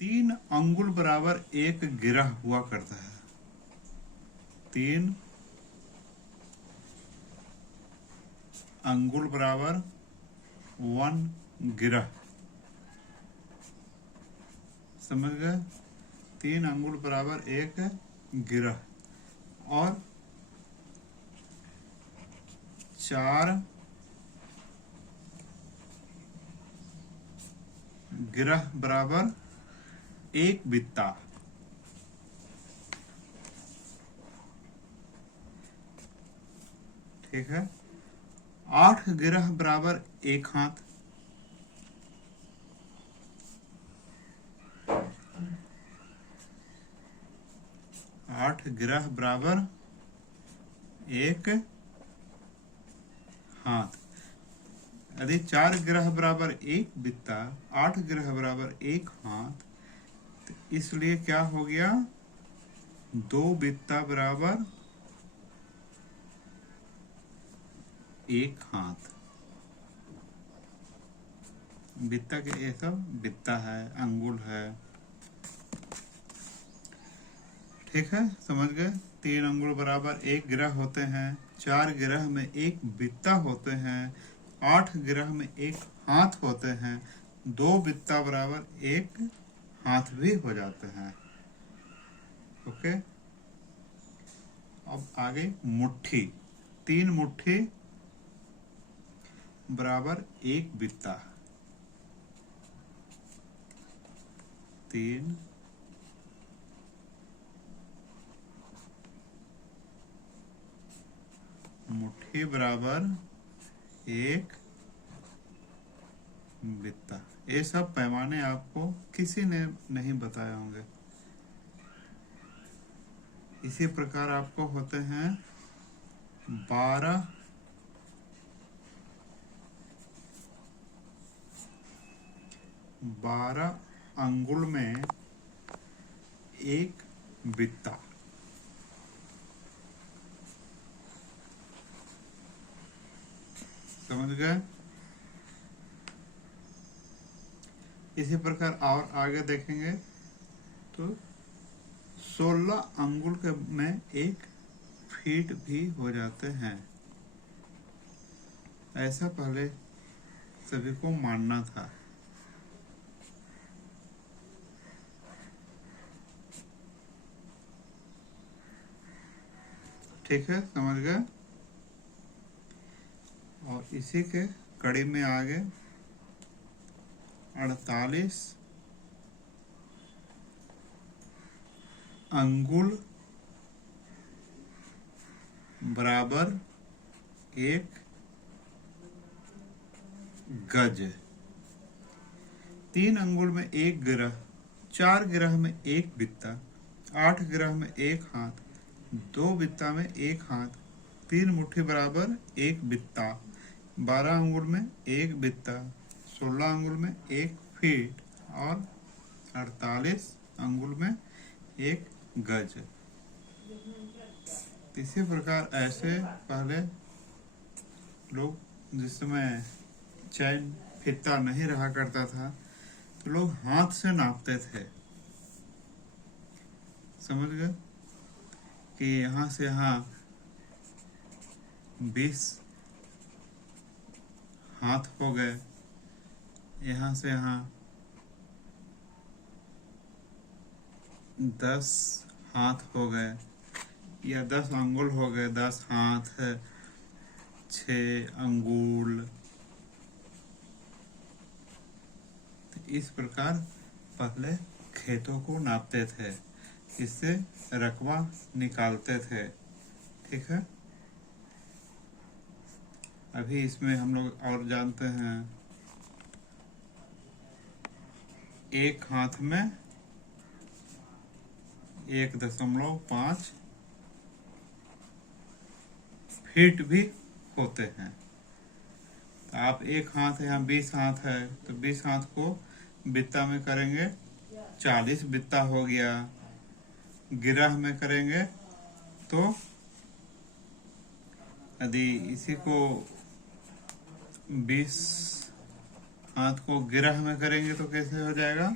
3 अंगुल बराबर 1 गिरह हुआ करता है। 3 अंगुल बराबर 1 गिरह, समझ गए? 3 अंगुल बराबर 1 गिरह और 4 गिरह बराबर 1 बित्ता। ठीक है। 8 गिरह बराबर 1 हाथ। 8 गिरह बराबर 1 हाथ। यदि 4 गिरह बराबर 1 बित्ता, 8 गिरह बराबर 1 हाथ, तो इसलिए क्या हो गया? 2 बित्ता बराबर 1 हाथ। बित्ता के ये सब बित्ता है, अंगुल है। ठीक है, समझ गए? 3 अंगुल बराबर 1 गिरह होते हैं, 4 गिरह में 1 बित्ता होते हैं, 8 गिरह में 1 हाथ होते हैं, 2 बित्ता बराबर 1 हाथ भी हो जाते हैं। ओके। अब आगे मुट्ठी। 3 मुट्ठी बराबर 1 बित्ता। 3 मुट्ठी बराबर 1 बित्ता। ये सब पैमाने आपको किसी ने नहीं बताए होंगे। इसी प्रकार आपको होते हैं 12 अंगुल में 1 बित्ता। समझ गए? इसी प्रकार और आगे देखेंगे तो 16 अंगुल के में 1 फीट भी हो जाते हैं। ऐसा पहले सभी को मानना था। ठीक है, समझ गए? और इसी के कड़ी में आगे 48 अंगुल बराबर 1 गज। 3 अंगुल में 1 गिरह, 4 गिरह में 1 बित्ता, 8 गिरह में 1 हाथ, 2 बित्ता में 1 हाथ, 3 मुट्ठी बराबर 1 बित्ता, 12 अंगुल में 1 बित्ता, 16 अंगुल में 1 फीट और 48 अंगुल में 1 गज। इसी प्रकार ऐसे पहले लोग, जिस समय चैन फिता नहीं रहा करता था, तो लोग हाथ से नापते थे। समझ गए? कि यहाँ से यहाँ 20 हाथ हो गए, यहाँ से यहाँ 10 हाथ हो गए, या 10 अंगुल हो गए, 10 हाथ, 6 अंगुल। इस प्रकार पहले खेतों को नापते थे, इससे रकबा निकालते थे। ठीक है। अभी इसमें हम लोग और जानते हैं, 1 हाथ में 1.5 फीट भी होते हैं। तो आप 1 हाथ है, यहाँ 20 हाथ है, तो 20 हाथ को बित्ता में करेंगे 40 बित्ता हो गया। गिरह में करेंगे तो यदि इसी को 20 हाथ को गिरह में करेंगे तो कैसे हो जाएगा?